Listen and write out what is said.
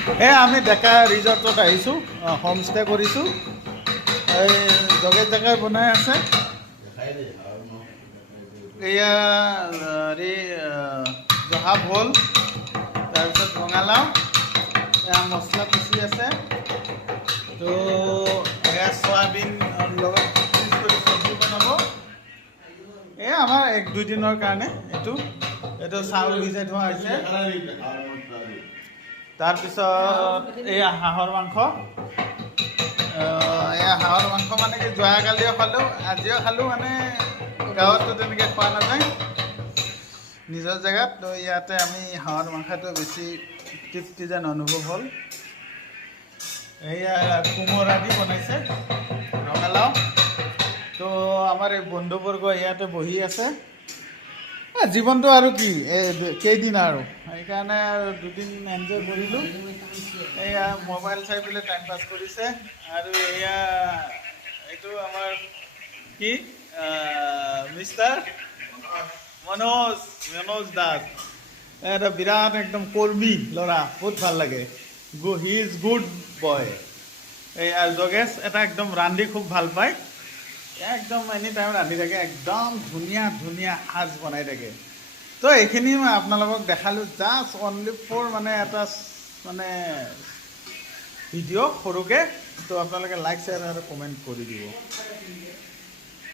আমি ডেকা ৰিজৰ্টত আহিছোঁ, হোমষ্টে কৰিছোঁ। এই জগে জেগাই বনাই আছে। এয়া হেৰি জহা ভোল, তাৰপিছত ৰঙালাও, এয়া মছলা পিচি আছে। তো এয়া চয়াবিন লগত মিক্স কৰি চব্জি বনাব। এয়া আমাৰ 1-2 দিনৰ কাৰণে এইটো চাউল ভিজাই থোৱা হৈছে। তাৰপিছত এয়া হাঁহৰ মাংস। এয়া হাঁহৰ মাংস মানে কি যোৱাকালিও খালোঁ, আজিও খালোঁ। মানে গাঁৱততো তেনেকৈ খোৱা নাযায় নিজৰ জেগাত। তো ইয়াতে আমি হাঁহৰ মাংসটো বেছি তৃপ্তি যেন অনুভৱ হ'ল। এয়া কোমোৰা দি বনাইছে, ৰঙালাও। তো আমাৰ এই বন্ধুবৰ্গ ইয়াতে বহি আছে। জীৱনটো আৰু কি কেইদিন আৰু, সেইকাৰণে আৰু 2 দিন এনজয় কৰিলোঁ। এয়া মোবাইল চাই পেলাই টাইম পাছ কৰিছে। আৰু এয়া এইটো আমাৰ কি মিষ্টাৰ মনোজ দাস। এটা বিৰাট একদম কৰ্মী ল'ৰা, বহুত ভাল লাগে। He is good boy. এই যোগেশ এটা একদম ৰান্ধি খুব ভাল পায়, একদম এনি টাইম ৰান্ধি থাকে, একদম ধুনীয়া ধুনীয়া সাজ বনাই থাকে। তো এইখিনি মই আপোনালোকক দেখালোঁ জাষ্ট অনলি ফৰ মানে এটা মানে ভিডিঅ' সৰুকৈ। তো আপোনালোকে লাইক শ্বেয়াৰ আৰু কমেণ্ট কৰি দিব।